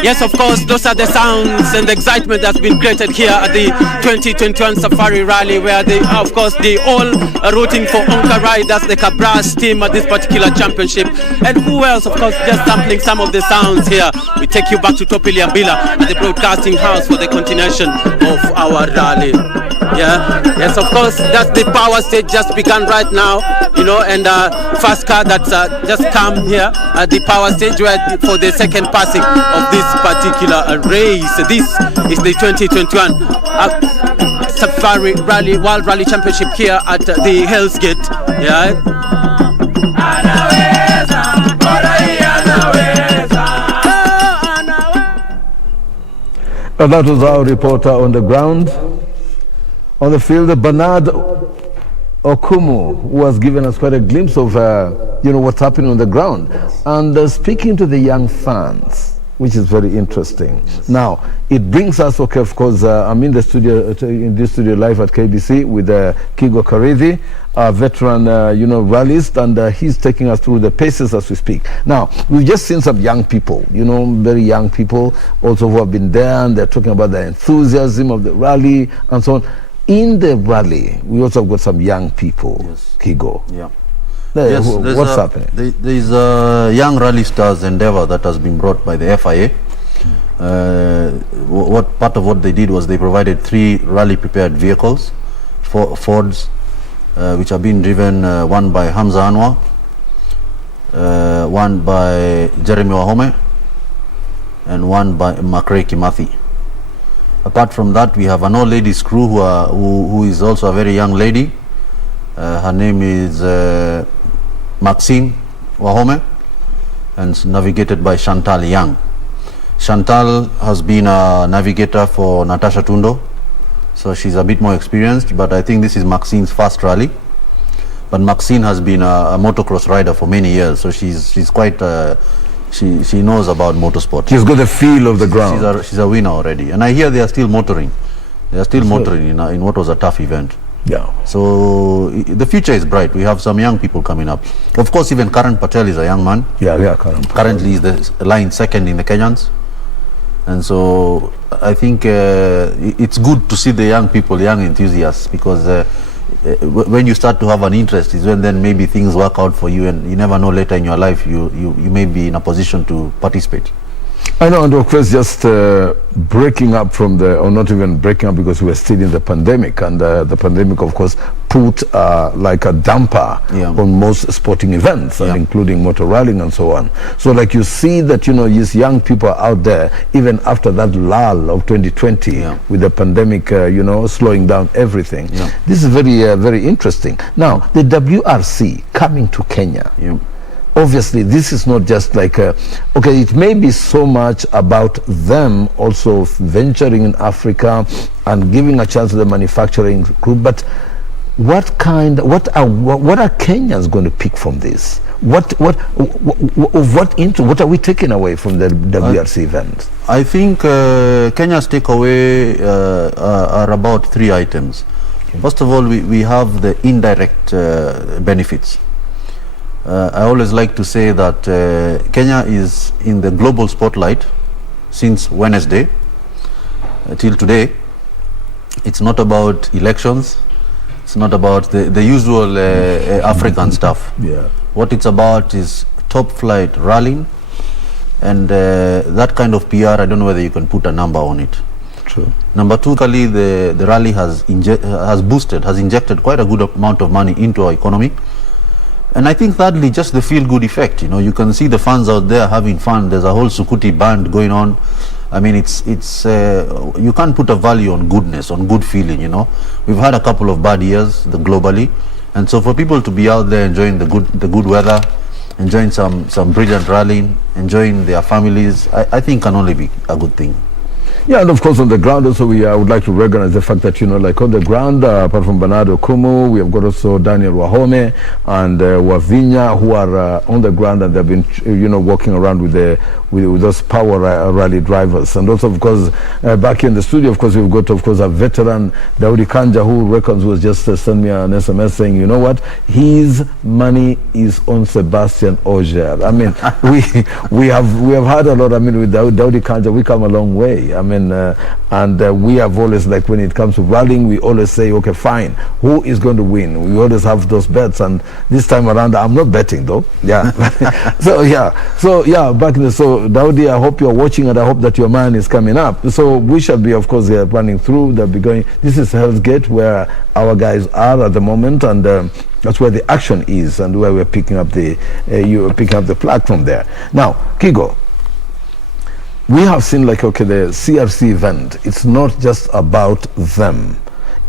Yes, of course, those are the sounds and the excitement that's been created here at the 2021 Safari Rally, where they, of course, they all are rooting for Onka Riders, the Cabras team at this particular championship. And who else, of course, just sampling some of the sounds here. We take you back to Topili Ambila at the broadcasting house for the continuation of our rally. Yeah, yes, of course, that's the power stage just begun right now, you know, and first car that's just come here at the power stage where for the second passing of this particular race. This is the 2021 Safari Rally World Rally Championship here at the Hell's Gate. Yeah. That was our reporter on the ground. On the field, Bernard Okumu, who has given us quite a glimpse of what's happening on the ground, and speaking to the young fans, which is very interesting. Now, it brings us, okay, of course, I'm in the studio, in this studio live at KBC with Kigo Karidhi, a veteran, rallist, and he's taking us through the paces as we speak. Now, we've just seen some young people, very young people also who have been there, and they're talking about the enthusiasm of the rally and so on. In the rally, we also got some young people, yes. Kigo. Yeah. Yes, what's happening? There is a young rally stars endeavor that has been brought by the FIA. What part of what they did was they provided 3 rally prepared vehicles, Fords, which are being driven, one by Hamza Anwar, one by Jeremy Wahome, and one by Makre Kimathi. Apart from that, we have an old ladies crew who is also a very young lady. Her name is Maxine Wahome, and navigated by Chantal Young. Chantal has been a navigator for Natasha Tundo, so she's a bit more experienced, but I think this is Maxine's first rally. But Maxine has been a motocross rider for many years, so she's quite she knows about motorsport. She's got the feel of the ground. She's a winner already, and I hear they are still motoring. They are still motoring in what was a tough event. Yeah. So the future is bright. We have some young people coming up. Of course, even Karan Patel is a young man. Yeah, Karan. Currently is the line second in the Kenyans. And so I think it's good to see the young people, young enthusiasts, because when you start to have an interest is when then maybe things work out for you, and you never know, later in your life you may be in a position to participate. I know, and of course, just breaking up from or not even breaking up, because we're still in the pandemic, and the pandemic, of course, put like a damper on most sporting events, and including motor rallying and so on. So, like, you see that, these young people are out there, even after that lull of 2020, with the pandemic, slowing down everything. This is very, very interesting. Now, the WRC coming to Kenya. Obviously, this is not just like, okay, it may be so much about them also venturing in Africa and giving a chance to the manufacturing group, but what are Kenyans going to pick from this? What are we taking away from the WRC event? I think Kenya's takeaway are about 3 items. First of all, we have the indirect benefits. I always like to say that Kenya is in the global spotlight since Wednesday till today. It's not about elections. It's not about the usual African stuff. What it's about is top flight rallying, and that kind of PR, I don't know whether you can put a number on it. True. Number 2, the rally has injected quite a good amount of money into our economy. And I think thirdly, just the feel-good effect. You can see the fans out there having fun. There's a whole Sukuti band going on. I mean, it's you can't put a value on goodness, on good feeling. We've had a couple of bad years globally, and so for people to be out there enjoying the good weather, enjoying some brilliant rallying, enjoying their families, I think can only be a good thing. Yeah, and of course on the ground also I would like to recognize the fact that, like on the ground, apart from Bernardo Kumu, we have got also Daniel Wahome and Wavinya, who are on the ground, and they've been, walking around with those power rally drivers. And also, of course, back in the studio, of course, we've got, of course, a veteran, Daudi Kanja, who reckons, was just sent me an SMS saying, you know what, his money is on Sebastian Ogier. I mean, we have had a lot. I mean, with Daudi Kanja, we come a long way. I mean, and we have always, like, when it comes to rallying, we always say, okay, fine, who is going to win? We always have those bets, and this time around, I'm not betting though. Yeah. So back in the, so Daudi, I hope you're watching, and I hope that your man is coming up. So we shall be, of course, running through. They'll be going. This is Hell's Gate, where our guys are at the moment, and that's where the action is, and where we're picking up the platform there. Now, Kigo, we have seen, like, okay, the CRC event, it's not just about them,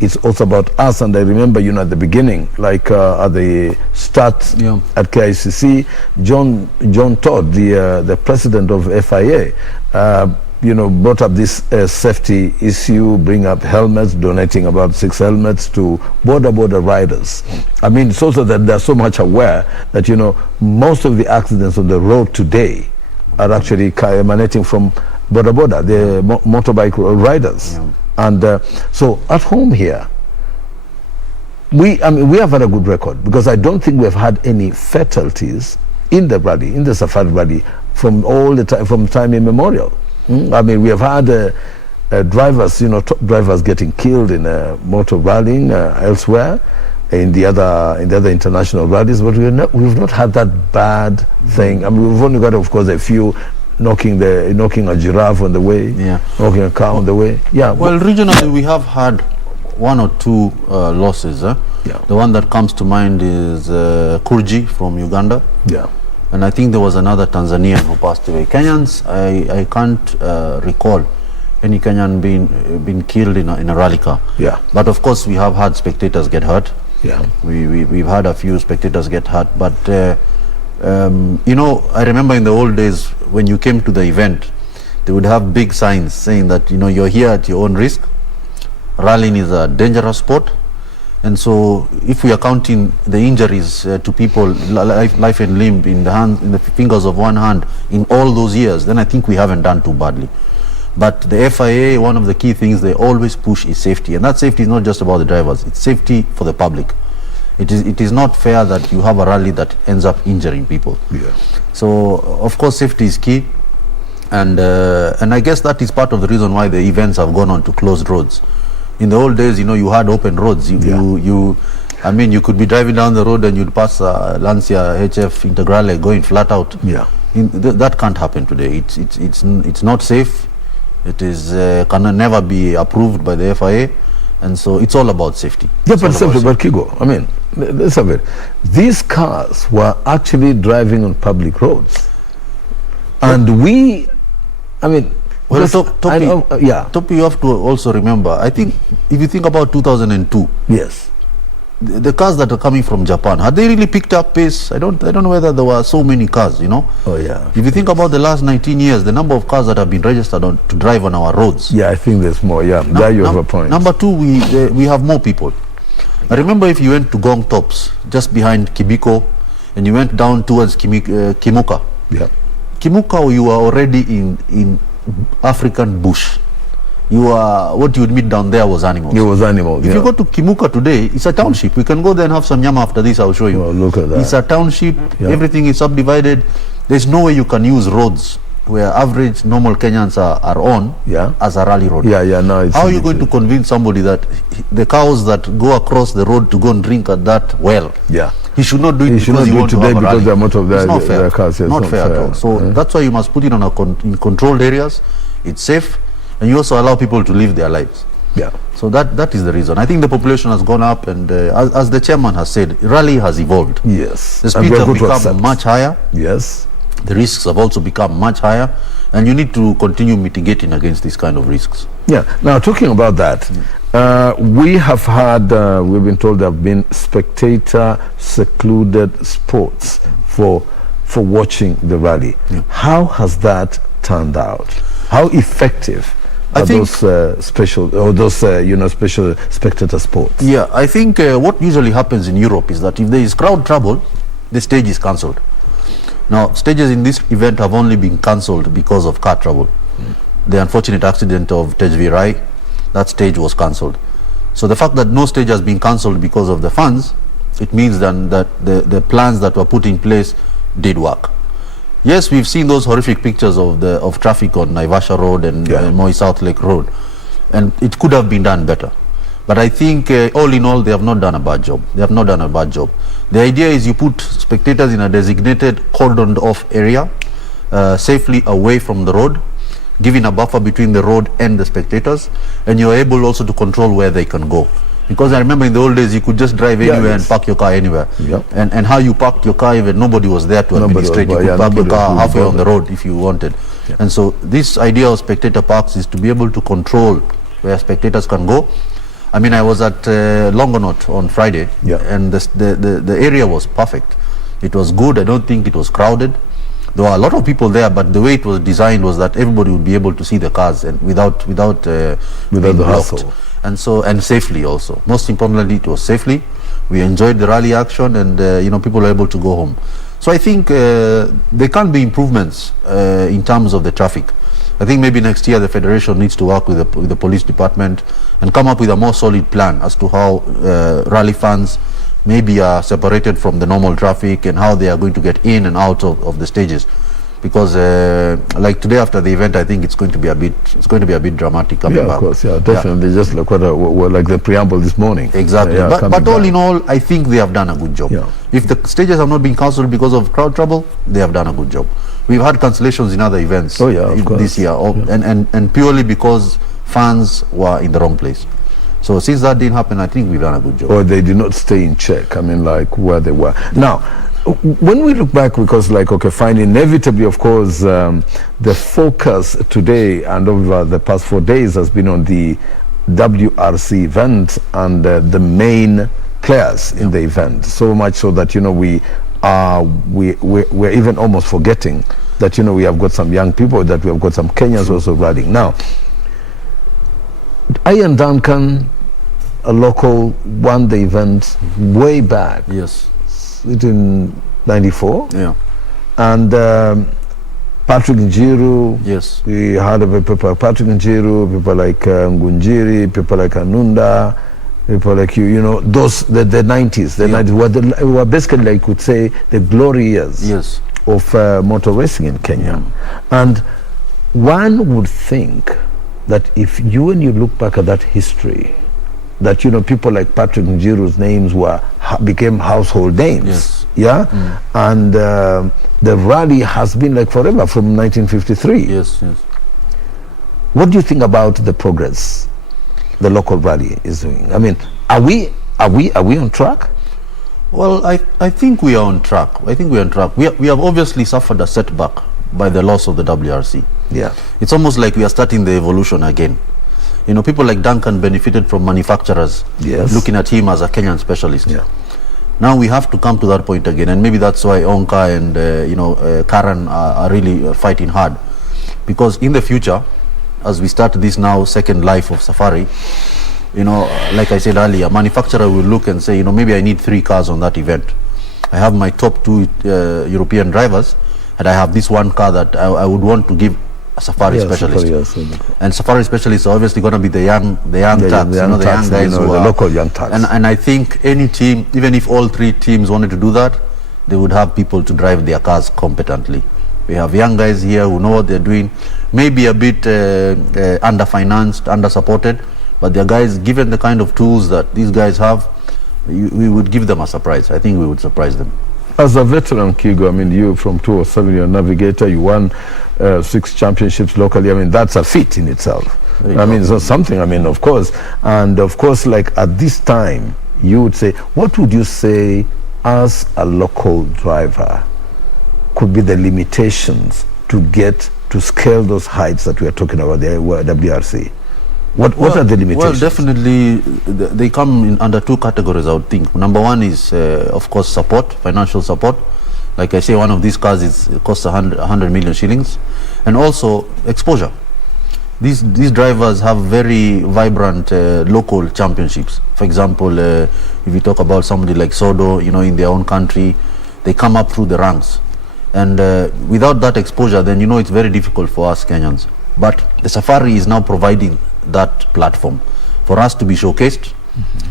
it's also about us. And I remember, at the beginning, like at the start at KICC, John Todd, the president of FIA, brought up this safety issue, bring up helmets, donating about 6 helmets to border riders. I mean, it's also that they're so much aware that, most of the accidents on the road today are actually emanating from border, the motorbike riders. Yeah. And so at home here, we have had a good record, because I don't think we've had any fatalities in the rally, in the safari rally, from time immemorial. I mean, we have had drivers, top drivers getting killed in motor rallying elsewhere, in the other international rallies, but we've not had that bad thing. I mean, we've only got, of course, a few knocking a giraffe on the way, knocking a cow on the way. Yeah. Well, regionally, we have had 1 or 2 losses. Yeah. The one that comes to mind is Kurji from Uganda. Yeah. And I think there was another Tanzanian who passed away. Kenyans, I can't recall any Kenyan being killed in a rally car. Yeah. But of course, we have had spectators get hurt. Yeah. We've had a few spectators get hurt. But I remember in the old days when you came to the event, they would have big signs saying that you're here at your own risk. Rallying is a dangerous sport. And so, if we are counting the injuries to people, life and limb in the fingers of one hand in all those years, then I think we haven't done too badly. But the FIA, one of the key things they always push is safety, and that safety is not just about the drivers; it's safety for the public. It is not fair that you have a rally that ends up injuring people. Yeah. So, of course, safety is key, and I guess that is part of the reason why the events have gone on to closed roads. In the old days, you had open roads. You could be driving down the road and you'd pass Lancia HF Integrale going flat out. Yeah. That can't happen today. It's not safe. It can never be approved by the FIA, and so it's all about safety. Yeah, but Kigo, I mean, let's have it. These cars were actually driving on public roads, and well, Topi, you have to also remember, I think, if you think about 2002, yes, the cars that are coming from Japan, had they really picked up pace? I don't know whether there were so many cars, Oh, yeah. If you think about the last 19 years, the number of cars that have been registered to drive on our roads. Yeah, I think there's more, there you have a point. Number 2, we have more people. I remember if you went to Gong Tops, just behind Kibiko, and you went down towards Kimuka. Yeah. Kimuka, you are already in African bush. What you would meet down there was animals. It was animals. If you go to Kimuka today, it's a township. We can go there and have some yama after this. I'll show you. Oh, look at that. It's a township. Yeah. Everything is subdivided. There's no way you can use roads where average normal Kenyans are on as a rally road. No. How are you going to convince somebody that the cows that go across the road to go and drink at that well? Yeah. He should not do it because he wants to have a rally. They're not of it's not fair. Their cars. Not fair at all. So that's why you must put it on in controlled areas. It's safe, and you also allow people to live their lives. Yeah. So that is the reason. I think the population has gone up, and as the chairman has said, rally has evolved. Yes. The speeds have become much higher. Yes. The risks have also become much higher, and you need to continue mitigating against these kind of risks. Yeah. Now, talking about that, we have had, we've been told there have been spectator secluded sports for watching the rally. Yeah. How has that turned out? How effective I think those special special spectator sports? Yeah, I think what usually happens in Europe is that if there is crowd trouble, the stage is cancelled. Now, stages in this event have only been cancelled because of car trouble. The unfortunate accident of Tejvirai, that stage was cancelled. So the fact that no stage has been cancelled because of the funds, it means then that the plans that were put in place did work. Yes, we've seen those horrific pictures of traffic on Naivasha Road and Moi South Lake Road, and it could have been done better. But I think all in all, they have not done a bad job. They have not done a bad job. The idea is you put spectators in a designated cordoned off area, safely away from the road, giving a buffer between the road and the spectators, and you're able also to control where they can go. Because I remember in the old days, you could just drive anywhere and park your car anywhere. Yep. And how you parked your car, even nobody was there to administrate. You could park your car halfway on the road if you wanted. Yeah. And so this idea of spectator parks is to be able to control where spectators can go. I mean, I was at Longonot on Friday, and the area was perfect. It was good. I don't think it was crowded. There were a lot of people there, but the way it was designed was that everybody would be able to see the cars and without the hassle. And safely also. Most importantly, it was safely. We enjoyed the rally action, and people were able to go home. So I think there can be improvements in terms of the traffic. I think maybe next year the federation needs to work with the police department and come up with a more solid plan as to how rally fans maybe are separated from the normal traffic and how they are going to get in and out of the stages. Because like today after the event, I think it's going to be a bit dramatic coming back. Of course, definitely. Just like like the preamble this morning. Exactly. But all in all, I think they have done a good job. Yeah. If the stages have not been cancelled because of crowd trouble, they have done a good job. We've had cancellations in other events this year, and purely because fans were in the wrong place. So since that didn't happen, I think we've done a good job. Or they did not stay in check. I mean, like where they were. Now, when we look back, because fine, inevitably, of course, the focus today and over the past 4 days has been on the WRC event and the main players in the event. So much so that we're even almost forgetting that we have got some young people, that we have got some Kenyans also riding. Now, Ian Duncan, a local, won the event way back. Yes. In 94. Yeah. And Patrick Njiru. Yes. We heard of people like Patrick Njiru, people like Ngunjiri, people like Anunda, people like those the 90s. The 90s were basically, like, could say, the glory years of motor racing in Kenya. And one would think that if you look back at that history, that people like Patrick Njiru's names became household names. And the rally has been like forever, from 1953. Yes. What do you think about the progress the local rally is doing? I mean, are we on track? Well, I think we are on track. We have obviously suffered a setback by the loss of the WRC. Yeah. It's almost like we are starting the evolution again. People like Duncan benefited from manufacturers looking at him as a Kenyan specialist. Yeah. Now we have to come to that point again, and maybe that's why Onka and Karen are really fighting hard, because in the future, as we start this now second life of Safari, like I said earlier, a manufacturer will look and say, maybe I need 3 cars on that event. I have my top 2 European drivers, and I have this one car that I would want to give a Safari specialist. And Safari specialists are obviously going to be the young tags, the young guys who are local young tags. And I think any team, even if all 3 teams wanted to do that, they would have people to drive their cars competently. We have young guys here who know what they're doing, maybe a bit under-financed, under-supported, but they're guys, given the kind of tools that these guys have, we would give them a surprise. I think we would surprise them. As a veteran, Kigo, I mean, you from 2007, you're a navigator, you won 6 championships locally. I mean, that's a feat in itself. I mean, it's not something, of course. And of course, like at this time, you would say, what would you say as a local driver could be the limitations to get to scale those heights that we are talking about, the WRC? What are the limitations? Well, definitely they come in under 2 categories, I would think. Number one is, of course, support, financial support. Like I say, one of these cars costs 100 million shillings. And also exposure. these drivers have very vibrant local championships. For example, if you talk about somebody like Sodo, you know, in their own country, they come up through the ranks. And without that exposure, then, you know, it's very difficult for us Kenyans. But the Safari is now providing that platform for us to be showcased,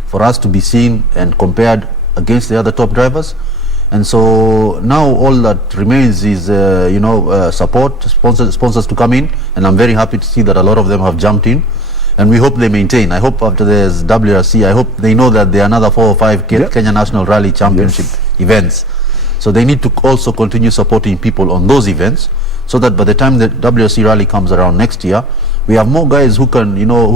for us to be seen and compared against the other top drivers. And so now all that remains is, you know, support, sponsors to come in. And I'm very happy to see that a lot of them have jumped in. And we hope they maintain. I hope after there's WRC, I hope they know that there are another 4 or 5 Kenya National Rally Championship events. So they need to also continue supporting people on those events, so that by the time the WRC rally comes around next year, we have more guys who can, you know,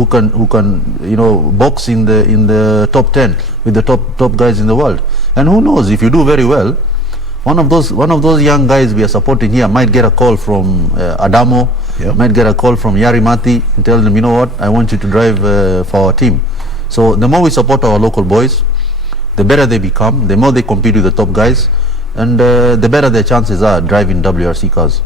box in the top 10 with the top guys in the world. And who knows, if you do very well, one of those young guys we are supporting here might get a call from Adamo, might get a call from Yarimati and tell them, you know what, I want you to drive for our team. So the more we support our local boys, the better they become, the more they compete with the top guys, and the better their chances are driving WRC cars.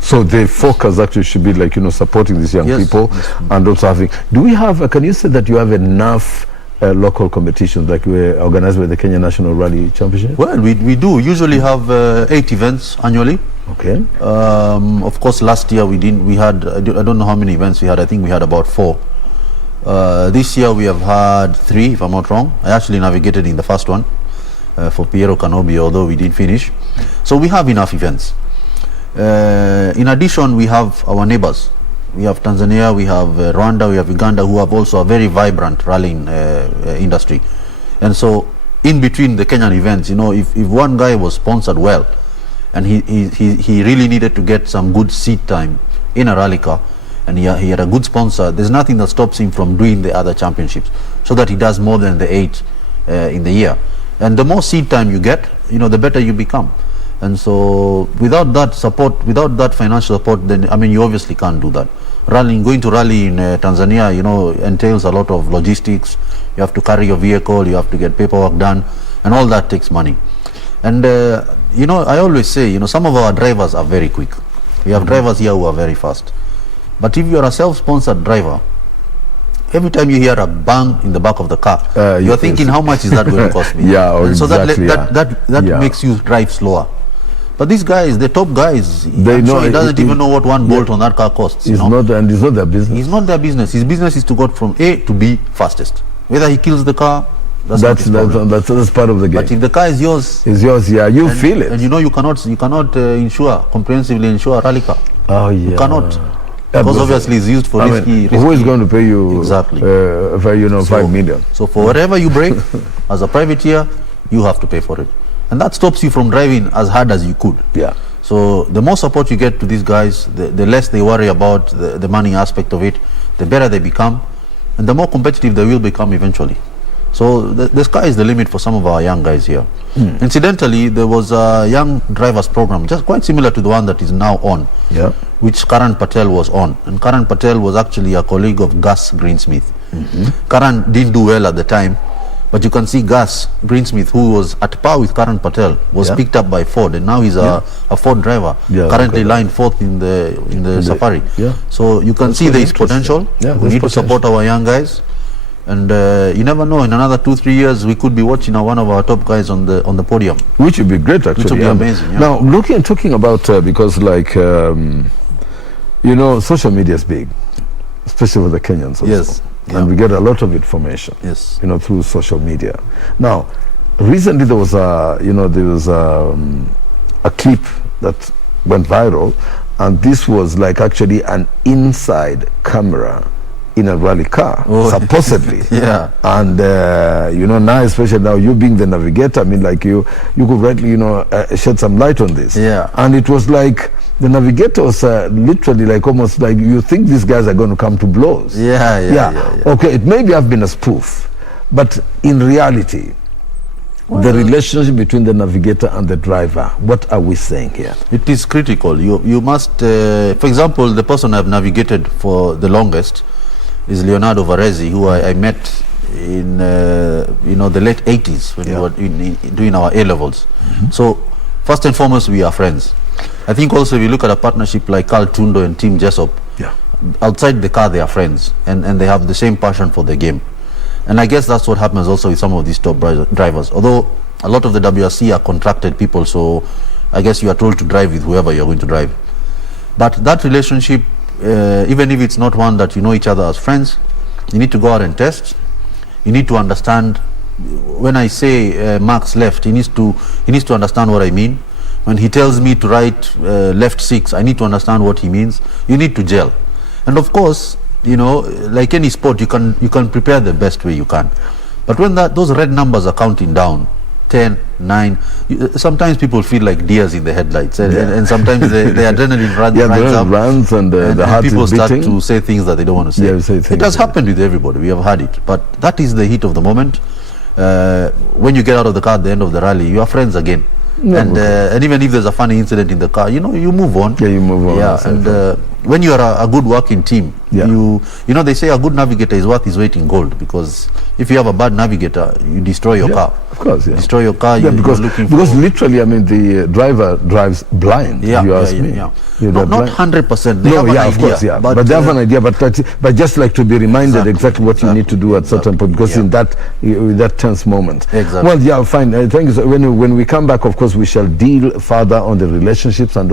So the focus actually should be like, you know, supporting these young people, and also having, do we have, can you say that you have enough local competitions like we're organized with the Kenya National Rally Championship? Well, we do usually have 8 events annually. Okay. Of course, last year we had, I don't know how many events we had, I think we had about 4. This year we have had 3, if I'm not wrong. I actually navigated in the first one for Piero Kanobi, although we didn't finish. So we have enough events. In addition, we have our neighbors. We have Tanzania, we have Rwanda, we have Uganda, who have also a very vibrant rallying industry. And so in between the Kenyan events, you know, if one guy was sponsored well, and he really needed to get some good seat time in a rally car, and he had a good sponsor, there's nothing that stops him from doing the other championships, so that he does more than the 8 in the year. And the more seat time you get, you know, the better you become. And so without that support, without that financial support, then, I mean, you obviously can't do that. Going to rally in Tanzania, you know, entails a lot of logistics. You have to carry your vehicle, you have to get paperwork done, and all that takes money. And, you know, I always say, you know, some of our drivers are very quick. We have drivers here who are very fast. But if you're a self-sponsored driver, every time you hear a bang in the back of the car, you're thinking, how much is that going to cost me? And so exactly, that makes you drive slower. But these guys, the top guys, he doesn't even know what one bolt on that car costs. It's not their business. It's not their business. His business is to go from A to B fastest. Whether he kills the car, that's part of the game. But if the car is yours, you feel it. And you know, you cannot comprehensively insure a rally car. Oh yeah. You cannot. Because obviously it's used for risky. Who is going to pay you exactly for, you know, 5 million? So for whatever you break as a privateer, you have to pay for it. And that stops you from driving as hard as you could. Yeah. So the more support you get to these guys, the less they worry about the money aspect of it, the better they become, and the more competitive they will become eventually. So the sky is the limit for some of our young guys here. Incidentally, there was a young drivers program, just quite similar to the one that is now on, which Karan Patel was on. And Karan Patel was actually a colleague of Gus Greensmith. Karan didn't do well at the time, but you can see Gus Greensmith, who was at par with Karan Patel, was picked up by Ford, and now he's a Ford driver, currently lined 4th in the Safari. So you can see there is potential. We need to support our young guys. And you never know, in another 2-3 years we could be watching one of our top guys on the podium, which would be great, actually. Which would be amazing. Now talking about because like you know, social media is big, especially for the Kenyans also. And we get a lot of information, you know, through social media. Now recently there was a clip that went viral, and this was like actually an inside camera in a rally car, supposedly. And you know, now, especially now, you being the navigator, I mean, like you could rightly, you know, shed some light on this. And it was like the navigator was literally like almost like you think these guys are going to come to blows. Okay, it may have been a spoof, but in reality, the relationship between the navigator and the driver, what are we saying here? It is critical. You must, for example, the person I've navigated for the longest is Leonardo Varese, who I met in you know, the late 80s when we were doing our A-levels. So first and foremost, we are friends. I think also if you look at a partnership like Carl Tundo and Tim Jessop, outside the car they are friends, and they have the same passion for the game. And I guess that's what happens also with some of these top drivers. Although a lot of the WRC are contracted people, so I guess you are told to drive with whoever you're going to drive. But that relationship, even if it's not one that you know each other as friends, you need to go out and test. You need to understand. When I say Max left, he needs to understand what I mean. When he tells me to write left 6, I need to understand what he means. You need to gel. And of course, you know, like any sport, you can prepare the best way you can. But when those red numbers are counting down, 10, 9, sometimes people feel like deers in the headlights, and sometimes the adrenaline runs up, and the heart people is beating. start to say things that they don't want to say. It has happened with everybody. We have had it, but that is the heat of the moment. When you get out of the car at the end of the rally, you are friends again. And even if there's a funny incident in the car, you know, you move on. Yeah, you move on. Yeah, and when you are a good working team, you know, they say a good navigator is worth his weight in gold, because if you have a bad navigator, you destroy your car. Of course, destroy your car. Because literally, I mean, the driver drives blind. If you ask me. Not 100%. They have an idea, of course, but they have an idea. But just like to be reminded exactly what you need to do at certain point, because in that tense moment. Exactly. Well, yeah, fine. Thank you. So when we come back, of course, we shall deal further on the relationships and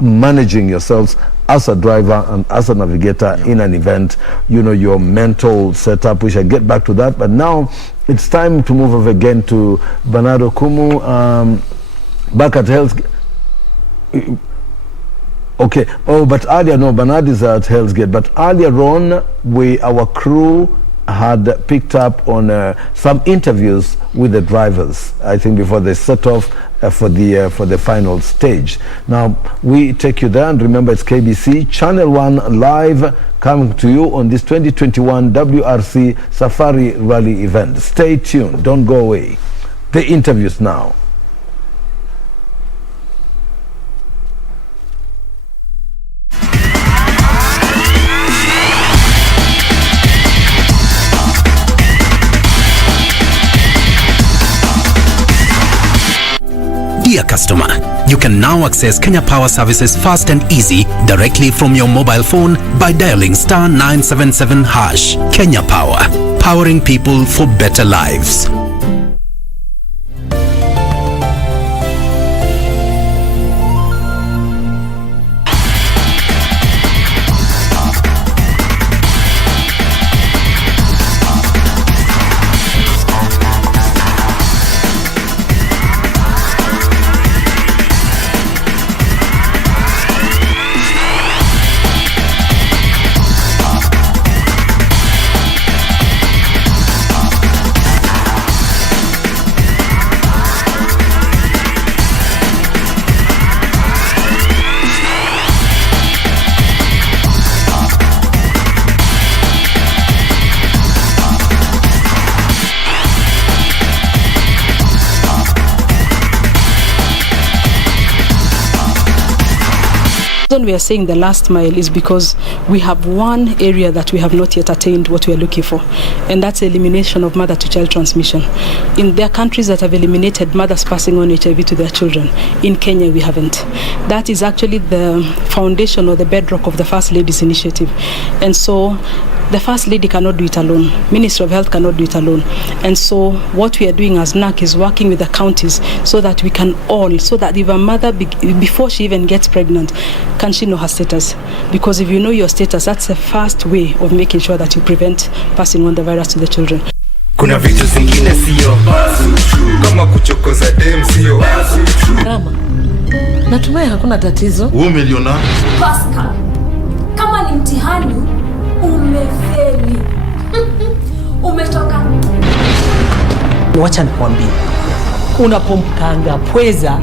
managing yourselves as a driver and as a navigator in an event. You know, your mental setup. We shall get back to that. But now it's time to move over again to Bernardo Kumu, back at Hell's. Okay. Oh, but earlier, no, Bernard is at Hell's Gate. But earlier on, our crew had picked up on some interviews with the drivers, I think, before they set off for the final stage. Now we take you there, and remember, it's KBC Channel 1 live, coming to you on this 2021 WRC Safari Rally event. Stay tuned, don't go away. The interviews now. Dear customer, you can now access Kenya Power services fast and easy directly from your mobile phone by dialing *977#. Kenya Power, powering people for better lives. The reason we are saying the last mile is because we have one area that we have not yet attained what we are looking for, and that's elimination of mother-to-child transmission. In their countries that have eliminated mothers passing on HIV to their children, in Kenya we haven't. That is actually the foundation or the bedrock of the First Lady's initiative. And so the First Lady cannot do it alone. Ministry of Health cannot do it alone. And so what we are doing as NAC is working with the counties so that we can all, so that if a mother, before she even gets pregnant, can she know her status? Because if you know your status, that's the first way of making sure that you prevent passing on the virus to the children. Kuna vitu zingine sio kama kuchokoza dem sio kama natumai hakuna tatizo. Wewe umeliona Pascal, kama ni mtihani umefeli. Umetoka. Wacha nikwambie, unapomkanga pweza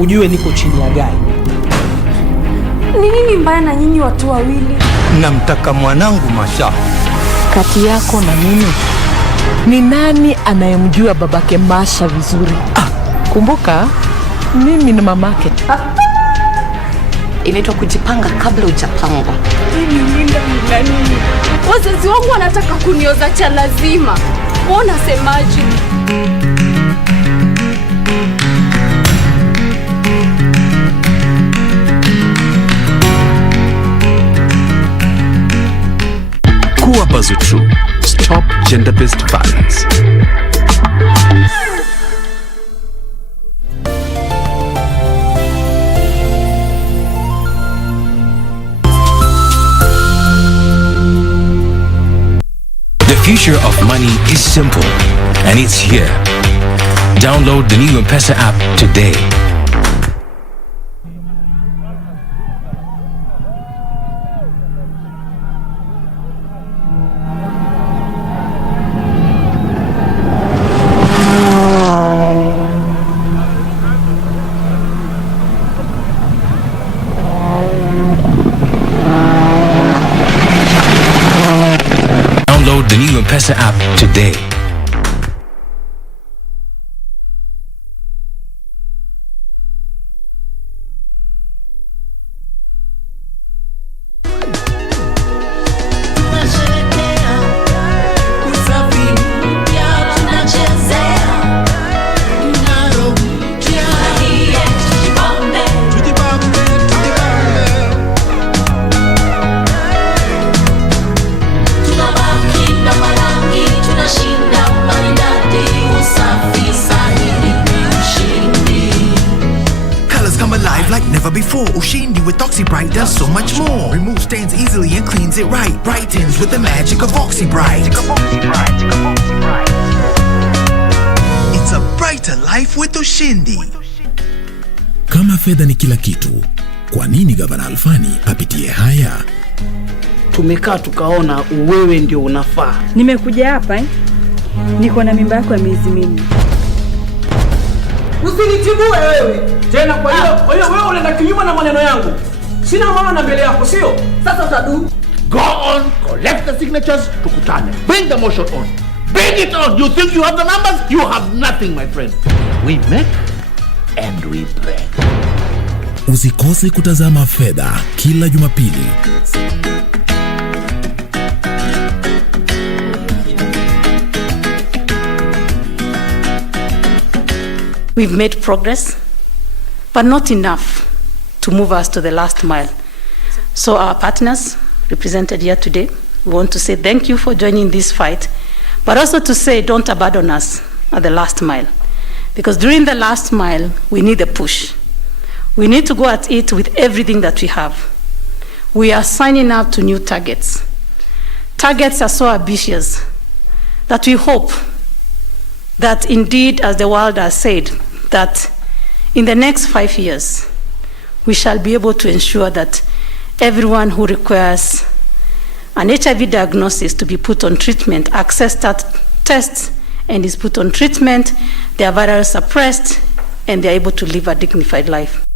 ujue niko chini ya gai. Ni nini mbaya na nyinyi watu wawili? namtaka mwanangu Masha. Kati yako na mimi, ni nani anayemjua babake Masha vizuri? Kumbuka mimi ni mamake. Inaitwa kujipanga kabla hujapangwa. Mimi linda nini? Wazazi wangu wanataka kunioza cha lazima. Mbona semaji? gender-based violence. The future of money is simple, and it's here. Download the new M-Pesa app today. Download the new M-Pesa app today. Ushindi with Oxy Bright does so much more. Removes stains easily and cleans it right. Brightens with the magic of Oxy Bright. It's a brighter life with Ushindi. Kama fedha ni kila kitu, kwa nini Gavana Alfani apitie haya? Tumekaa tukaona wewe ndio unafaa. Nimekuja hapa niko na mimba yako ya miezi minne. Usinitibue wewe. Tena kwa hiyo wewe unaenda kinyume na maneno yangu. Sina maana mbele yako, sio? Sasa utadu. Go on, collect the signatures, tukutane. Bring the motion on. Bring it on. You think you have the numbers? You have nothing, my friend. We make and we break. Usikose kutazama Fedha kila Jumapili. We've made progress, but not enough to move us to the last mile. So our partners represented here today, we want to say thank you for joining this fight, but also to say don't abandon us at the last mile. Because during the last mile, we need a push. We need to go at it with everything that we have. We are signing up to new targets. Targets are so ambitious that we hope that indeed, as the world has said, that in the next 5 years, we shall be able to ensure that everyone who requires an HIV diagnosis to be put on treatment, access that tests, and is put on treatment, they are virus suppressed, and they are able to live a dignified life.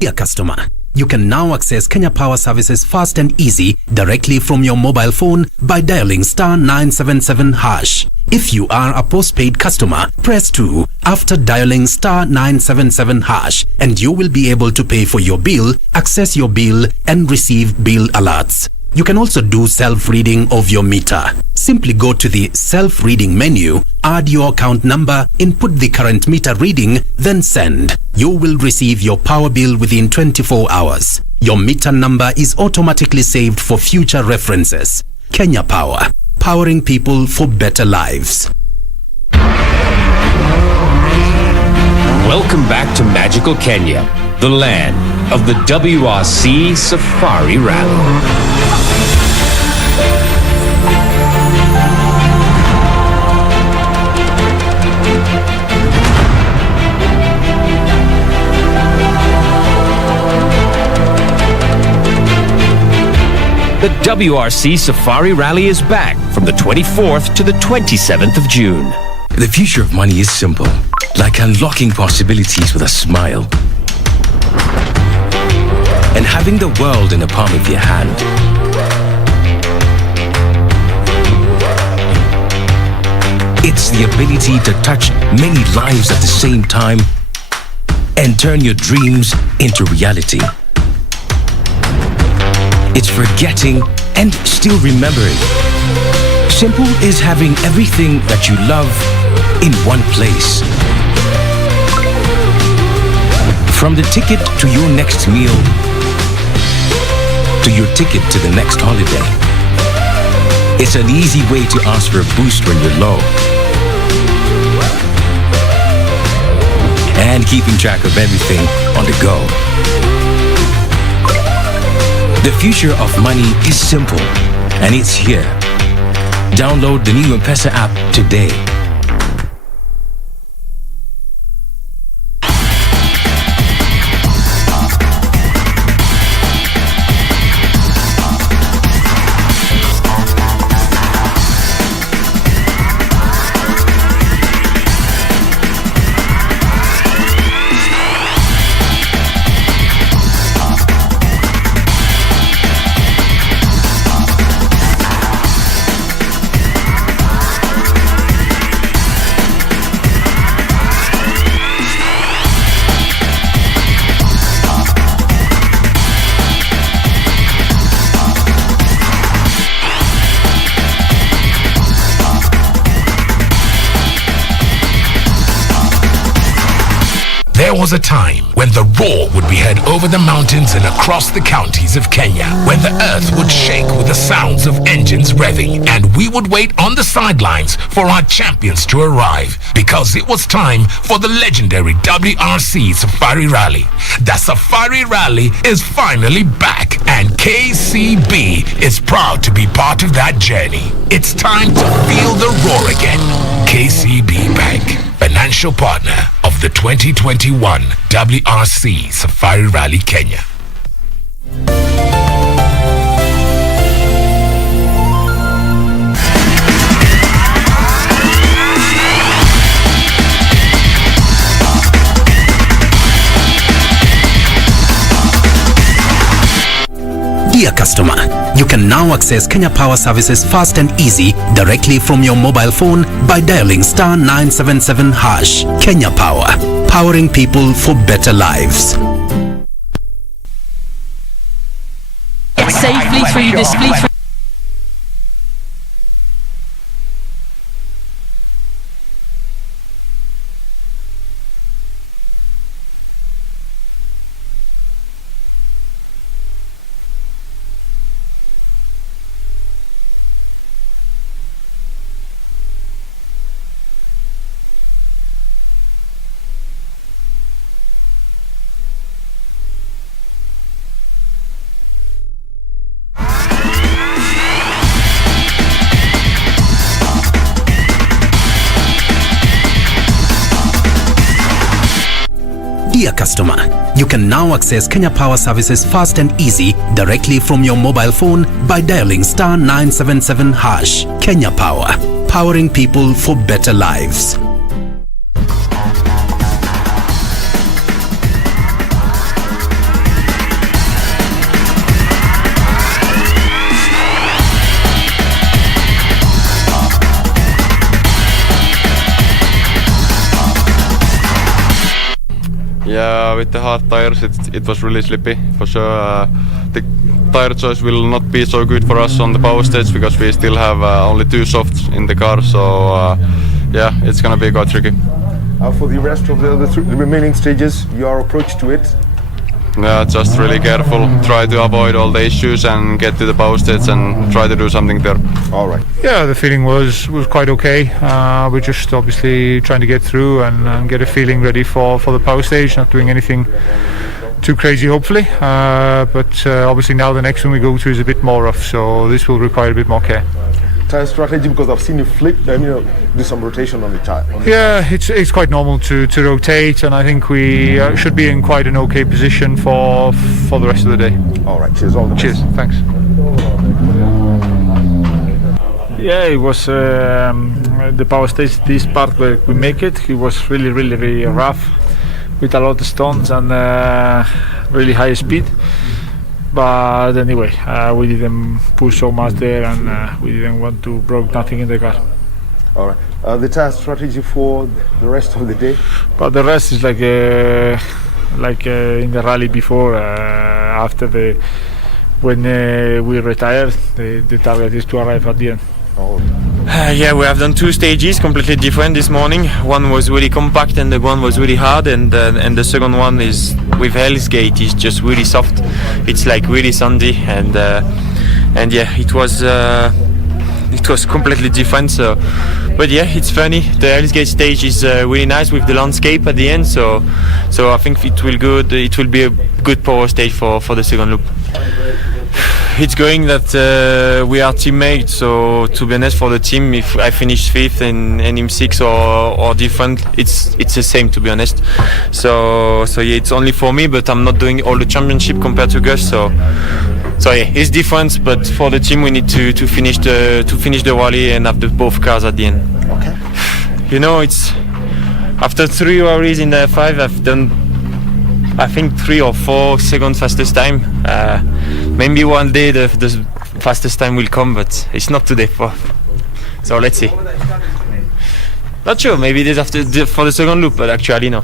Dear customer, you can now access Kenya Power services fast and easy directly from your mobile phone by dialing *977#. If you are a postpaid customer, press 2 after dialing *977# and you will be able to pay for your bill, access your bill, and receive bill alerts. You can also do self-reading of your meter. Simply go to the self-reading menu, add your account number, input the current meter reading, then send. You will receive your power bill within 24 hours. Your meter number is automatically saved for future references. Kenya Power, powering people for better lives. Welcome back to magical Kenya, the land of the WRC Safari Rally. The WRC Safari Rally is back from the 24th to the 27th of June. The future of money is simple, like unlocking possibilities with a smile. And having the world in the palm of your hand. It's the ability to touch many lives at the same time and turn your dreams into reality. It's forgetting and still remembering. Simple is having everything that you love in one place. From the ticket to your next meal, to your ticket to the next holiday. It's an easy way to ask for a boost when you're low. And keeping track of everything on the go. The future of money is simple, and it's here. Download the new M-Pesa app today. There was a time when the roar would be heard over the mountains and across the counties of Kenya, when the earth would shake with the sounds of engines revving, and we would wait on the sidelines for our champions to arrive, because it was time for the legendary WRC Safari Rally. The Safari Rally is finally back, and KCB is proud to be part of that journey. It's time to feel the roar again. KCB Bank, financial partner of the 2021 WRC Safari Rally Kenya. Dear customer, you can now access Kenya Power services fast and easy directly from your mobile phone by dialing *977#. Kenya Power, powering people for better lives. Safely through this fleet. Dear customer, you can now access Kenya Power services fast and easy directly from your mobile phone by dialing *977#. Kenya Power, powering people for better lives. Yeah, with the hard tires it was really slippy for sure. The tire choice will not be so good for us on the power stage because we still have only 2 softs in the car, so yeah, it's gonna be quite tricky. For the rest of the remaining stages, your approach to it? Yeah, just really careful, try to avoid all the issues and get to the power stage and try to do something there. All right. Yeah, the feeling was quite okay. We're just obviously trying to get through and get a feeling ready for the power stage, not doing anything too crazy hopefully, but obviously now the next one we go to is a bit more rough, so this will require a bit more care. Tire strategy, because I've seen you flick, do some rotation on the tire. Yeah, it's quite normal to rotate, and I think we should be in quite an okay position for the rest of the day. All right, cheers. All the best. Cheers, thanks. Yeah, it was the power stage. This part where we make it was really rough, with a lot of stones and really high speed. But anyway, we didn't push so much there, and we didn't want to break nothing in the car. All right. The tire strategy for the rest of the day? But the rest is like in the rally before. After when we retired, the target is to arrive at the end. Oh. Yeah, we have done 2 stages completely different this morning. One was really compact and the one was really hard, and the second one is with Hell's Gate is just really soft. It's like really sandy, and yeah, it was it was completely different. So, but yeah, it's funny. The Hell's Gate stage is really nice with the landscape at the end. So I think it will be a good power stage for the second loop. It's going that we are teammates, so to be honest, for the team, if I finish 5th and him 6th or different, it's the same, to be honest. So yeah, it's only for me, but I'm not doing all the championship compared to Gus. So yeah, it's different, but for the team we need to finish the rally and have both cars at the end. Okay. You know, it's after 3 rallies in the F5, I've done, I think, 3 or 4 second fastest time. Maybe one day the fastest time will come, but it's not today. So let's see. Not sure. Maybe it is for the second loop, but actually no.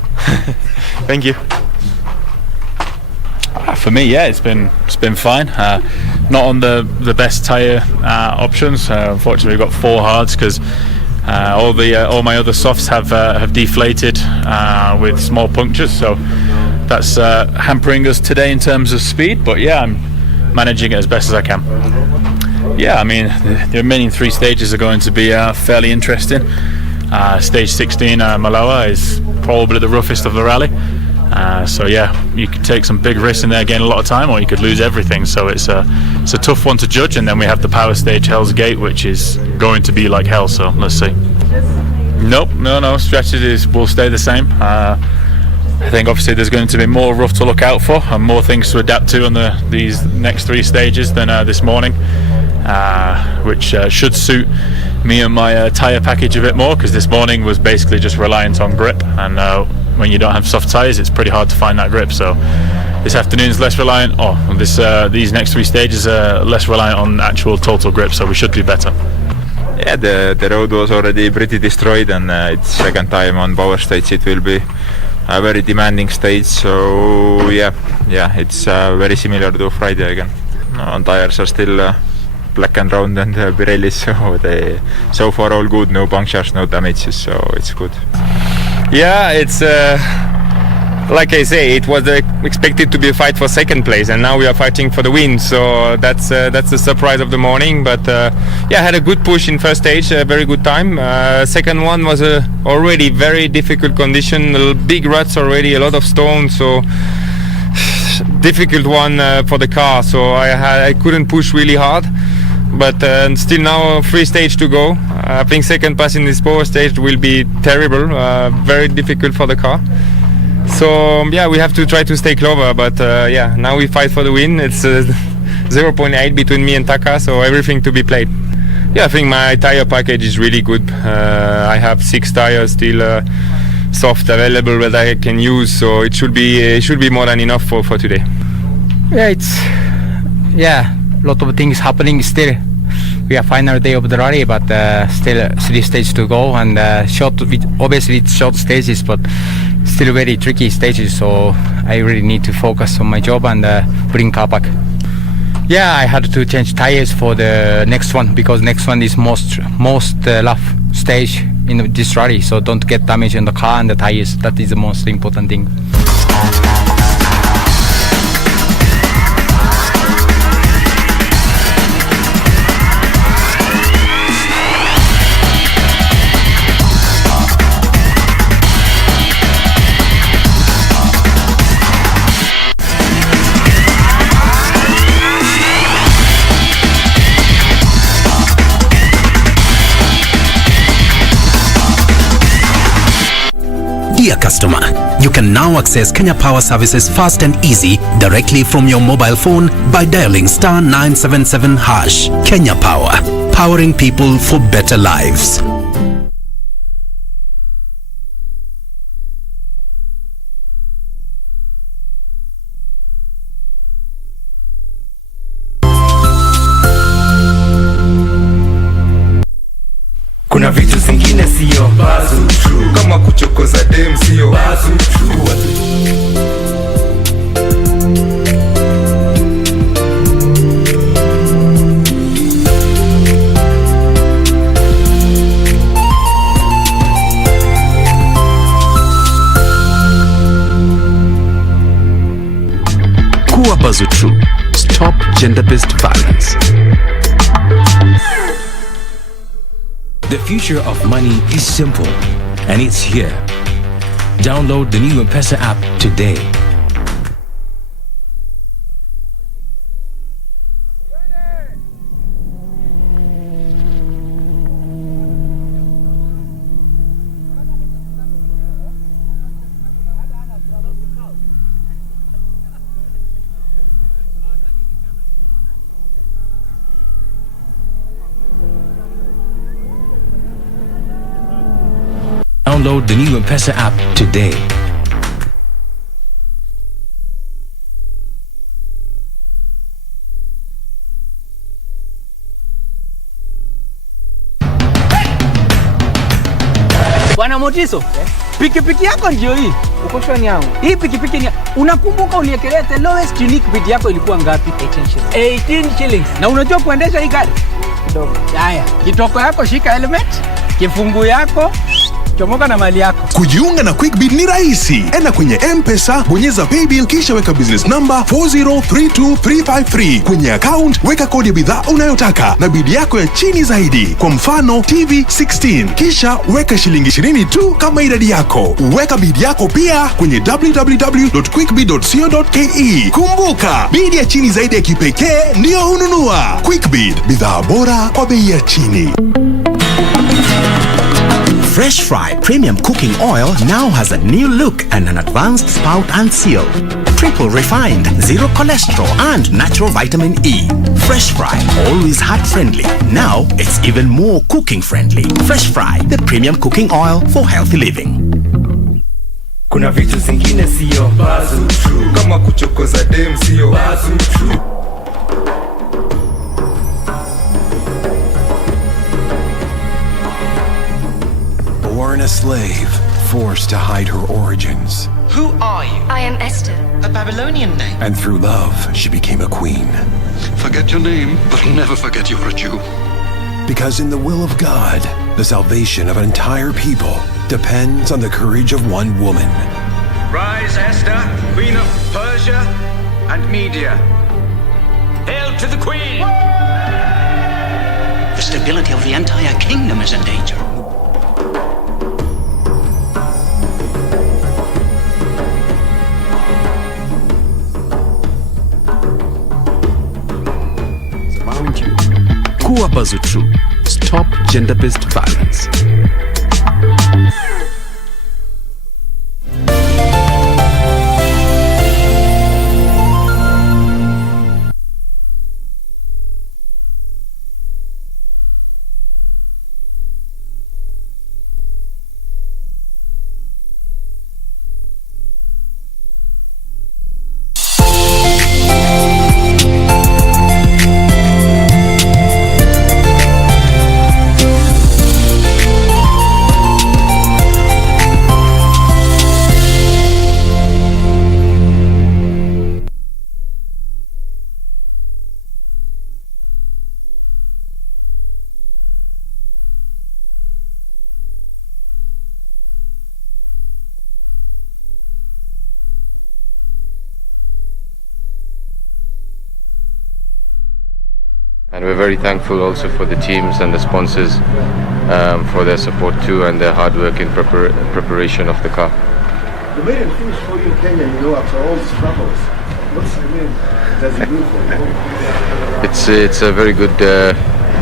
Thank you. For me, yeah, it's been fine. Not on the best tyre options. Unfortunately, we've got 4 hards because all my other softs have deflated with small punctures. So that's hampering us today in terms of speed. But yeah, I'm managing it as best as I can. Yeah, I mean, the remaining 3 stages are going to be fairly interesting. Stage 16, Maloa, is probably the roughest of the rally. So yeah, you could take some big risks in there, gain a lot of time, or you could lose everything. So it's a tough one to judge. And then we have the power stage, Hell's Gate, which is going to be like hell. So let's see. Nope, no. Strategies will stay the same. I think obviously there's going to be more rough to look out for and more things to adapt to on these next 3 stages than this morning, which should suit me and my tyre package a bit more, because this morning was basically just reliant on grip, and when you don't have soft tyres it's pretty hard to find that grip. So this afternoon's less reliant, these next 3 stages are less reliant on actual total grip, so we should be better. Yeah, the road was already pretty destroyed, and it's second time on power stage. It will be a very demanding stage, so yeah, it's very similar to Friday again. On tires are still black and round and Pirellis, so so far all good, no punctures, no damages, so it's good. Yeah, it's like I say, it was expected to be a fight for second place, and now we are fighting for the win. So that's the surprise of the morning. But yeah, I had a good push in first stage, a very good time. Second one was already very difficult condition, big ruts already, a lot of stones, so difficult one for the car. So I couldn't push really hard. But still now 3 stages to go. I think second pass in this power stage will be terrible, very difficult for the car. So yeah, we have to try to stay closer, but yeah, now we fight for the win. It's 0.8 between me and Taka, so everything to be played. Yeah, I think my tire package is really good. I have 6 tires still soft available that I can use, so it should be more than enough for today. Yeah, it's a lot of things happening still. We are final day of the rally, but still 3 stages to go, and obviously it's short stages, but still very tricky stages. So I really need to focus on my job and bring car back. Yeah, I had to change tires for the next one, because next one is most rough stage in this rally. So don't get damage on the car and the tires. That is the most important thing. Dear customer, you can now access Kenya Power services fast and easy directly from your mobile phone by dialing *977#. Kenya Power, powering people for better lives. Kuna vitu zingine sio kama kuchokoza dem sio Kuwa Bazutru. Stop gender-based violence. The future of money is simple, and it's here. Download the new M-Pesa app today. Download the new M-Pesa app today. Bwana Motiso, pikipiki yako ndio hii. Uko shwani yangu. Hii pikipiki ni unakumbuka uniekelea the lowest unique bid yako ilikuwa ngapi? 18 shillings. Na unajua kuendesha hii gari? Kidogo. Haya, kitoko yako shika helmet, kifungu yako, chomoka na mali yako. Kujiunga na QuickBid ni rahisi. Enda kwenye M-Pesa, bonyeza paybill kisha weka business number 4032353. Kwenye account weka kodi ya bidhaa unayotaka na bid yako ya chini zaidi. Kwa mfano TV 16. Kisha weka shilingi 20 tu kama idadi yako. Weka bid yako pia kwenye www.quickbid.co.ke. Kumbuka, bid ya chini zaidi ya kipekee ndio hununua. QuickBid, bidhaa bora kwa bei ya chini. Fresh Fry Premium Cooking Oil now has a new look and an advanced spout and seal. Triple refined, zero cholesterol and natural vitamin E. Fresh Fry, always heart friendly. Now it's even more cooking friendly. Fresh Fry, the premium cooking oil for healthy living. Kuna vitu zingine sio bazu true, kama kuchokoza dem sio bazu true. Born a slave, forced to hide her origins. Who are you? I am Esther. A Babylonian name. And through love, she became a queen. Forget your name, but never forget you're a Jew. Because in the will of God, the salvation of an entire people depends on the courage of one woman. Rise, Esther, Queen of Persia and Media. Hail to the Queen! The stability of the entire kingdom is in danger. Kuwa Bazutru. Stop gender-based violence. And we're very thankful also for the teams and the sponsors for their support too and their hard work in preparation of the car. You made it finish for you in Kenya, after all these troubles. What's does it do for you? It's a very good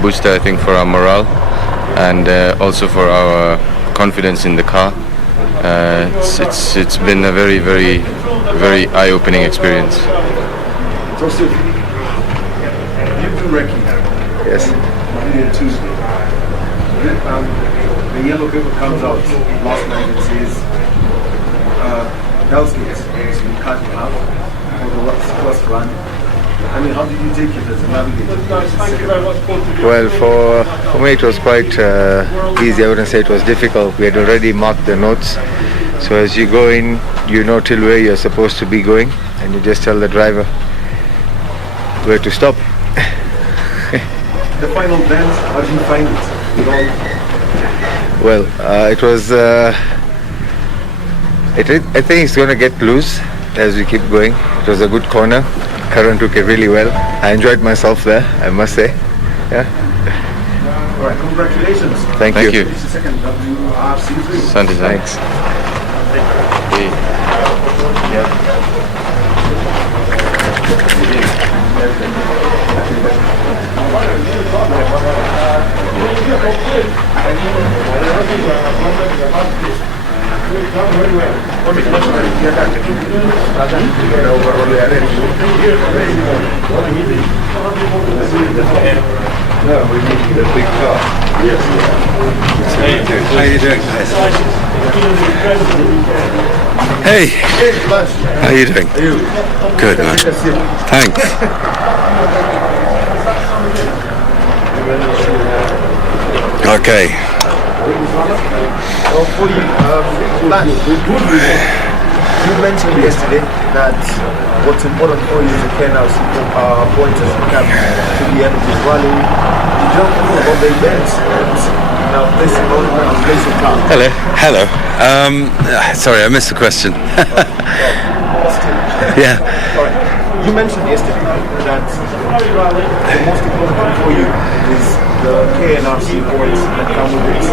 booster, I think, for our morale and also for our confidence in the car. It's been a very, very, very eye-opening experience. Wrecking. Yes. Monday and Tuesday. The yellow paper comes out last night and says Hell's Gates is being cut in half for the first run. I mean, how did you take it as a navigator? Well, for me it was quite easy. I wouldn't say it was difficult. We had already marked the notes. So as you go in, you know till where you're supposed to be going and you just tell the driver where to stop. The final bend, how did you find it? Well, it was. I think it's going to get loose as we keep going. It was a good corner. Karan took it really well. I enjoyed myself there, I must say. Yeah. All right, congratulations. Thank you. This is second WRC3. Sandy, thanks. No, we need the big car. Yes. How you doing, guys? Hey, how you doing? Good, man. Thanks. Okay. Well, for you, you mentioned yesterday that what's important for you is the KNRC points as you can to the end of this rally. You don't know about the events and now placing on and placing car. Hello. Sorry, I missed the question. Yeah. Alright. You mentioned yesterday that the most important thing for you is the KNRC points that come with it.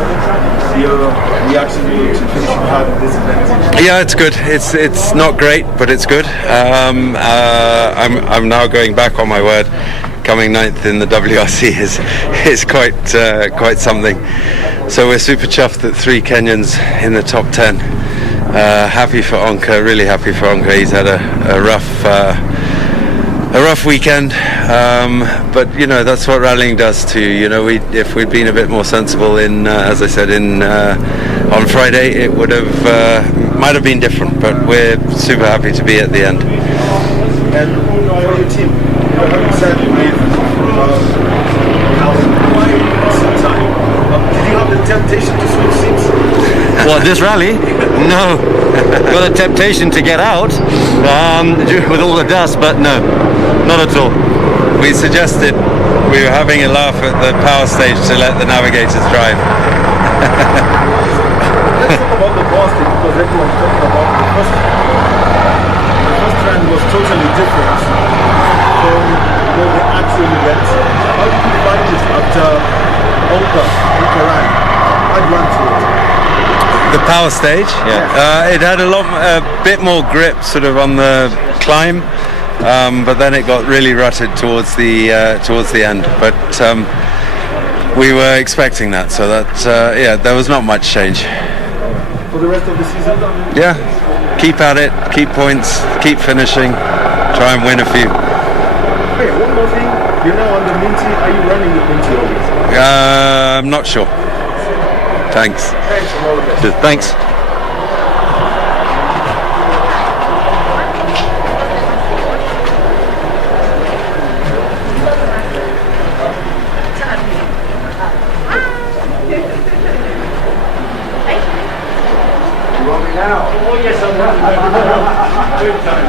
Your reaction to finishing hard in this event? Yeah, it's good. It's not great, but it's good. I'm now going back on my word. Coming 9th in the WRC is quite something. So we're super chuffed that 3 Kenyans in the top 10. Happy for Onka, really happy for Onka. He's had a rough weekend, but you know that's what rallying does to you. You know, if we'd been a bit more sensible as I said on Friday, it would have might have been different. But we're super happy to be at the end. And for your team, having said with did you have the temptation to switch seats? Well, this rally? No. Got a temptation to get out with all the dust, but no, not at all. We suggested we were having a laugh at the power stage to let the navigators drive. Let's talk about the Boston because everyone's talking about the first round was totally different from the actual event. How did you find it after Onka ran? How'd you run through it? The power stage, it had a bit more grip sort of on the climb, but then it got really rutted towards the end. But we were expecting that, so that there was not much change. For the rest of the season? Yeah, keep at it, keep points, keep finishing, try and win a few. Okay, one more thing. You're now on the Minty. Are you running with Minty always? I'm not sure. Thanks. Thanks. Oh yes, I'm running. Good time.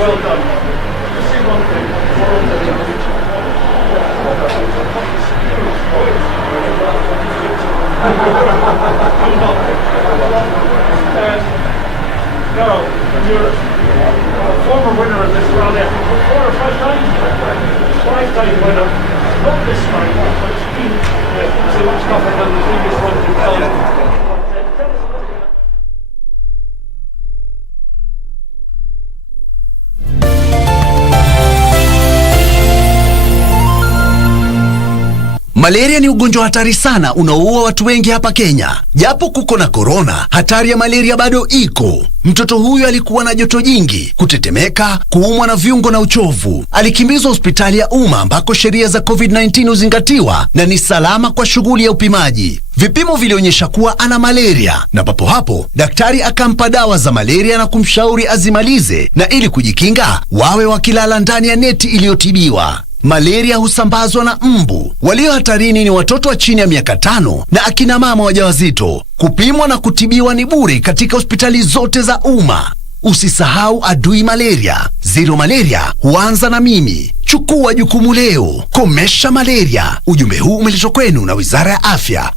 Well done. Just see one thing. Carol, you're a former winner of this rally, I think 4 or 5 times. 5-time winner. Not this time, but it's been so much tougher than the previous one to tell. Malaria ni ugonjwa hatari sana unaoua watu wengi hapa Kenya. Japo kuko na korona, hatari ya malaria bado iko. Mtoto huyu alikuwa na joto jingi, kutetemeka, kuumwa na viungo na uchovu. Alikimbizwa hospitali ya umma ambako sheria za COVID-19 huzingatiwa na ni salama kwa shughuli ya upimaji. Vipimo vilionyesha kuwa ana malaria na papo hapo daktari akampa dawa za malaria na kumshauri azimalize, na ili kujikinga wawe wakilala ndani ya neti iliyotibiwa. Malaria husambazwa na mbu. Walio hatarini ni watoto wa chini ya miaka 5 na akina mama wajawazito. Kupimwa na kutibiwa ni bure katika hospitali zote za umma. Usisahau adui malaria. Zero malaria huanza na mimi. Chukua jukumu leo. Komesha malaria. Ujumbe huu umeletwa kwenu na Wizara ya Afya.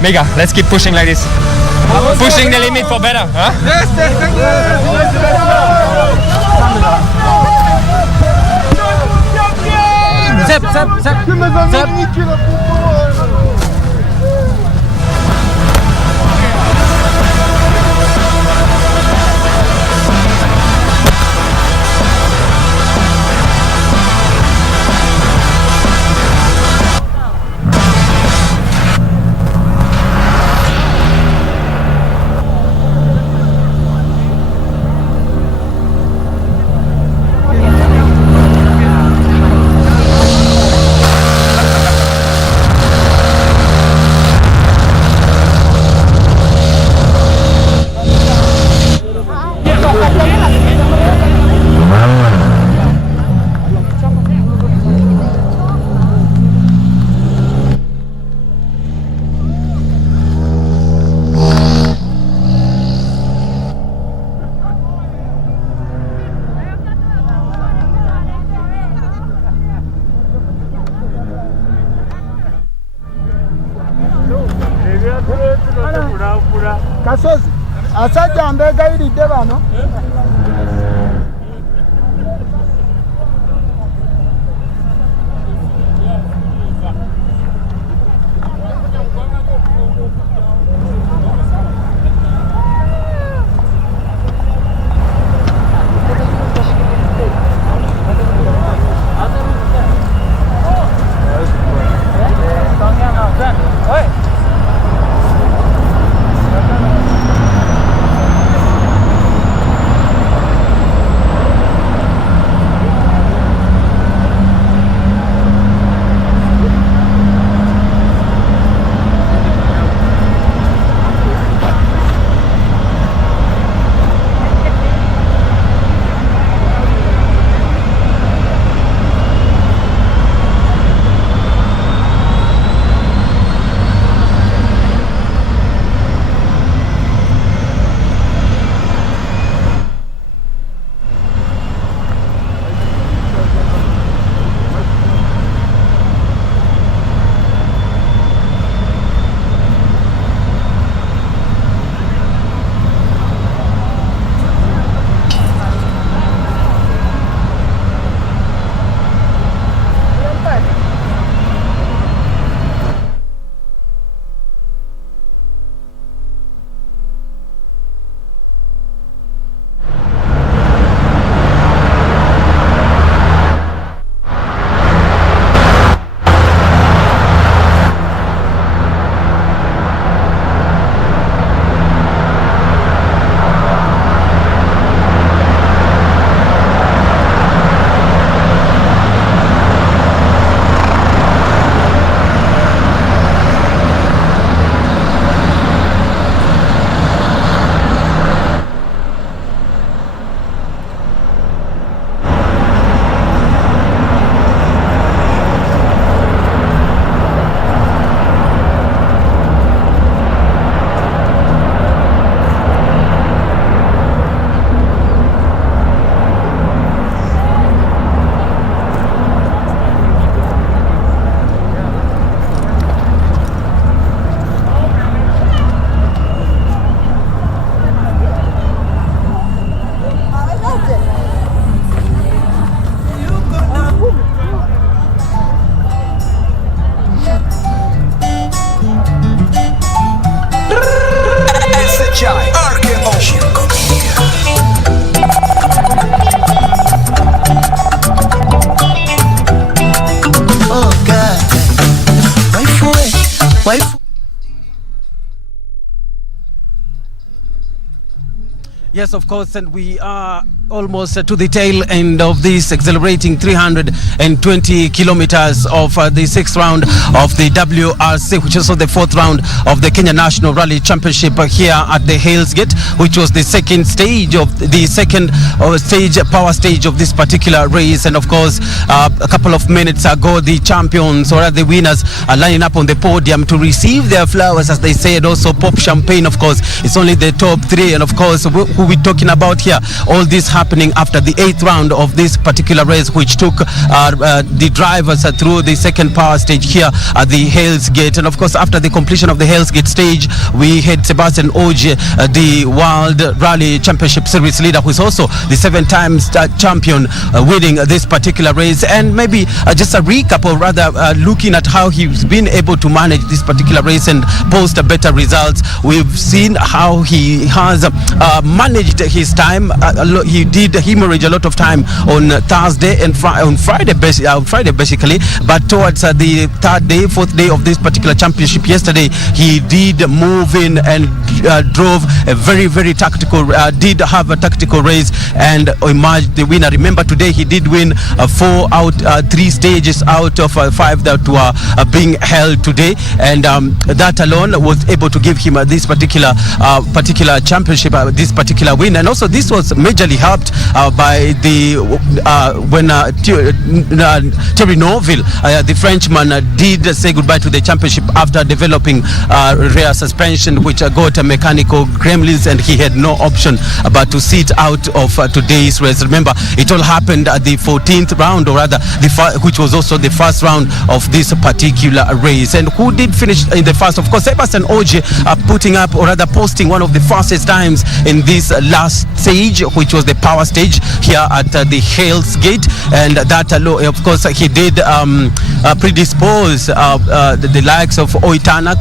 Mega, let's keep pushing like this. Pushing the limit for better, huh? Zep, zep, zep, zep. Kasozi Asajja mbegayiridde bano. Yes, of course, and we are almost to the tail end of this exhilarating 320 kilometers of the sixth round of the WRC, which is also the fourth round of the Kenya National Rally Championship here at the Hales Gate, which was the second stage of the power stage of this particular race. And of course, a couple of minutes ago, the champions or the winners are lining up on the podium to receive their flowers, as they said, also pop champagne. Of course, it's only the top three, and of course, who we're talking about here, all this happening after the eighth round of this particular race, which took the drivers through the second power stage here at the Hales Gate. And of course, after the completion of the Hales Gate stage, we had Sebastian Ogier, the World Rally Championship Series leader, who is also the 7-time champion, winning this particular race. And maybe just a recap, or rather looking at how he's been able to manage this particular race and post better results. We've seen how he has managed his time. He did hemorrhage a lot of time on Thursday and on Friday basically, but towards the third day, fourth day of this particular championship yesterday, he did move in and drove a very tactical, did have a tactical race and emerged the winner. Remember, today he did win 3 stages out of 5 that were being held today, and that alone was able to give him this particular championship, this particular particular win. And also this was majorly helped by the when Thierry Neuville, the Frenchman, did say goodbye to the championship after developing rear suspension, which got mechanical gremlins, and he had no option but to sit out of today's race. Remember, it all happened at the 14th round, or rather which was also the first round of this particular race. And who did finish in the first? Of course, Sebastian Ogier putting up, or rather posting, one of the fastest times in this last stage, which was the power stage here at the Hales Gate. And that of course he did predispose the likes of Oitanak,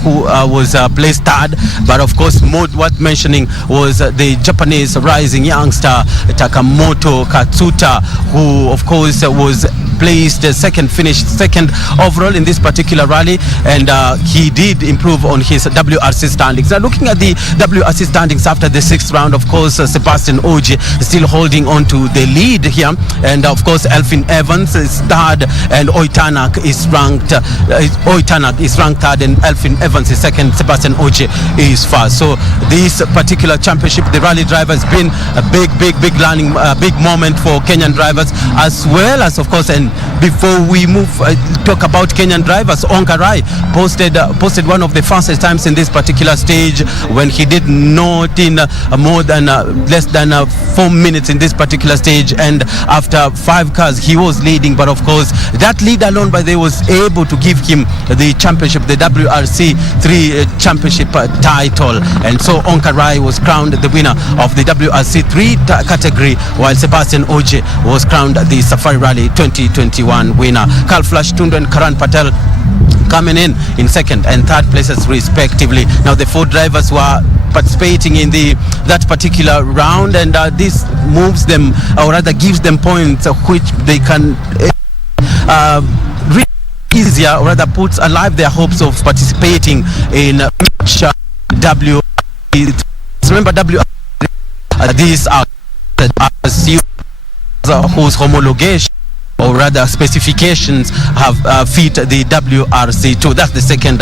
who was placed third, but of course more worth mentioning was the Japanese rising youngster Takamoto Katsuta, who of course was placed second, finished second overall in this particular rally, and he did improve on his WRC standings. Now looking at the WRC standings after the sixth round, of course Sebastian Ogier still holding on to the lead here, and of course Elfyn Evans is third, and Oitanak is ranked third, and Elfyn Evans is second. Sebastian Ogier is first. So this particular championship, the rally drivers, been a big learning, big moment for Kenyan drivers, as well as of course. And before we move talk about Kenyan drivers, Onkarai posted one of the fastest times in this particular stage, when he did not in more than less than 4 minutes in this particular stage, and after 5 cars he was leading. But of course that lead alone by they was able to give him the championship, the WRC 3 championship title, and so Onkarai was crowned the winner of the WRC 3 category, while Sebastian Ogier was crowned the Safari Rally 2021 winner. Carl Flash Tundu and Karan Patel coming in second and third places respectively. Now the 4 drivers were participating in that particular round, and this moves them, or rather gives them points which they can easier, or rather puts alive their hopes of participating in WRC. Remember, these are whose homologation, or rather specifications, have fit the WRC2. That's the second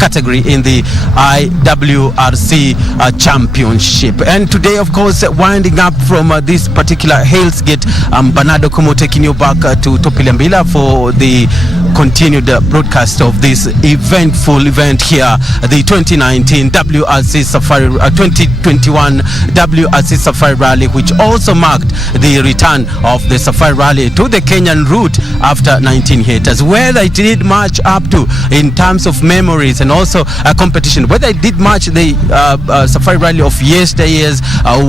category in the IWRC championship. And today, of course, winding up from this particular Hales Gate, Bernardo Kumo taking you back to Topilambila for the continued broadcast of this eventful event here, the 2019 WRC Safari 2021 WRC Safari Rally, which also marked the return of the Safari Rally to the Kenyan route after 19 years. Whether it did match up to in terms of memories and also a competition, whether it did match the Safari Rally of yesteryears,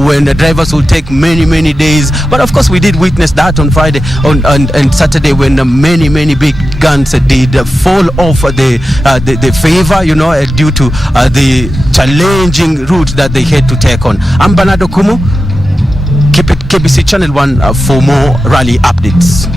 when the drivers will take many days. But of course we did witness that on Friday and Saturday, when many big guns did fall off the favor, due to the challenging route that they had to take on. I'm Bernardo Kumu. Keep it KBC Channel 1 for more rally updates.